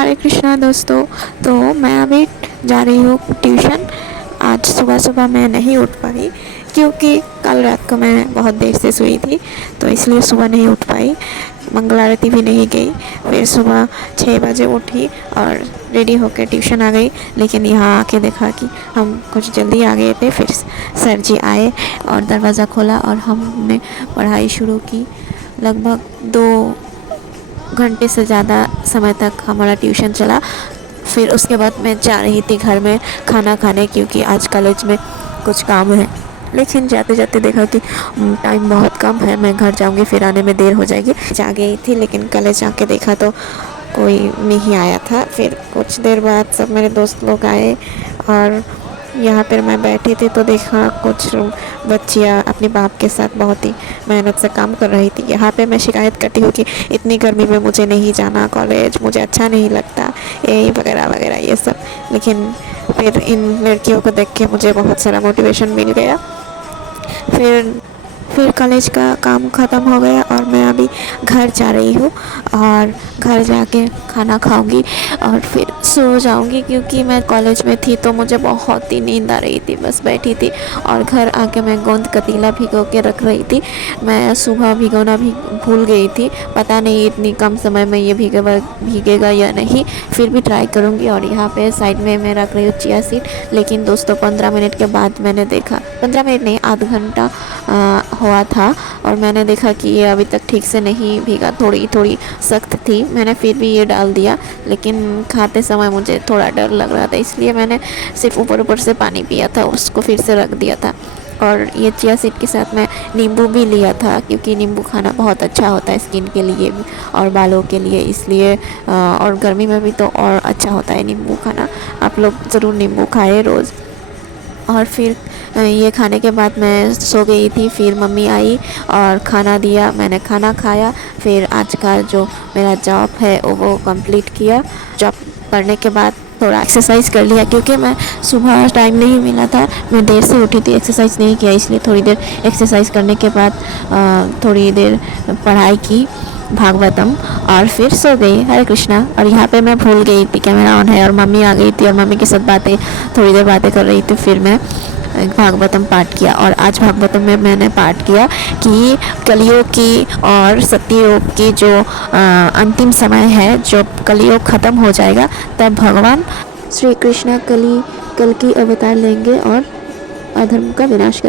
हरे कृष्णा दोस्तों। तो मैं अभी जा रही हूँ ट्यूशन। आज सुबह सुबह मैं नहीं उठ पाई क्योंकि कल रात को मैं बहुत देर से सोई थी, तो इसलिए सुबह नहीं उठ पाई। मंगल आरती भी नहीं गई। फिर सुबह 6 बजे उठी और रेडी होकर ट्यूशन आ गई। लेकिन यहाँ आके देखा कि हम कुछ जल्दी आ गए थे। फिर सर जी आए और दरवाज़ा खोला और हमने पढ़ाई शुरू की। लगभग 2 घंटे से ज़्यादा समय तक हमारा ट्यूशन चला। फिर उसके बाद मैं जा रही थी घर में खाना खाने, क्योंकि आज कॉलेज में कुछ काम है। लेकिन जाते जाते देखा कि टाइम बहुत कम है, मैं घर जाऊंगी फिर आने में देर हो जाएगी। जा गई थी, लेकिन कॉलेज आके देखा तो कोई नहीं आया था। फिर कुछ देर बाद सब मेरे दोस्त लोग आए और यहाँ पर मैं बैठी थी तो देखा कुछ बच्चियाँ अपने बाप के साथ बहुत ही मेहनत से काम कर रही थी। यहाँ पे मैं शिकायत करती हूँ कि इतनी गर्मी में मुझे नहीं जाना कॉलेज, मुझे अच्छा नहीं लगता, यही वगैरह वगैरह ये सब। लेकिन फिर इन लड़कियों को देख के मुझे बहुत सारा मोटिवेशन मिल गया। फिर कॉलेज का काम ख़त्म हो गया और मैं अभी घर जा रही हूँ और घर जाके खाना खाऊंगी और फिर सो जाऊंगी, क्योंकि मैं कॉलेज में थी तो मुझे बहुत ही नींद आ रही थी, बस बैठी थी। और घर आके मैं गोंद कतीला भिगो के रख रही थी। मैं सुबह भिगोना भी भूल गई थी, पता नहीं इतनी कम समय में ये भीगेगा या नहीं। फिर भी ट्राई करूँगी। और यहाँ पे साइड में मैं रख रही हूँ चिया सीड। लेकिन दोस्तों 15 मिनट के बाद मैंने देखा, 15 मिनट नहीं, आधा घंटा हुआ था और मैंने देखा कि ये अभी तक ठीक से नहीं भीगा, थोड़ी थोड़ी सख्त थी। मैंने फिर भी ये डाल दिया, लेकिन खाते समय मुझे थोड़ा डर लग रहा था, इसलिए मैंने सिर्फ ऊपर ऊपर से पानी पिया था, उसको फिर से रख दिया था। और ये चिया सीड के साथ मैं नींबू भी लिया था, क्योंकि नींबू खाना बहुत अच्छा होता है स्किन के लिए भी और बालों के लिए, इसलिए और गर्मी में भी तो और अच्छा होता है नींबू खाना। आप लोग ज़रूर नींबू खाएं रोज़। और फिर ये खाने के बाद मैं सो गई थी। फिर मम्मी आई और खाना दिया, मैंने खाना खाया। फिर आज का जो मेरा जॉब है वो कंप्लीट किया। जॉब करने के बाद थोड़ा एक्सरसाइज कर लिया, क्योंकि मैं सुबह टाइम नहीं मिला था, मैं देर से उठी थी, एक्सरसाइज नहीं किया, इसलिए थोड़ी देर एक्सरसाइज करने के बाद थोड़ी देर पढ़ाई की भागवतम और फिर सो गई। हरे कृष्णा। और यहाँ पे मैं भूल गई थी कैमरा ऑन है और मम्मी आ गई थी और मम्मी के साथ थोड़ी देर बातें कर रही थी। फिर मैं भागवतम पाठ किया और आज भागवतम में मैंने पाठ किया कि कलियुग की और सत्ययुग की जो अंतिम समय है, जब कलियुग ख़त्म हो जाएगा, तब भगवान श्री कृष्णा कल की अवतार लेंगे और अधर्म का विनाश करेंगे।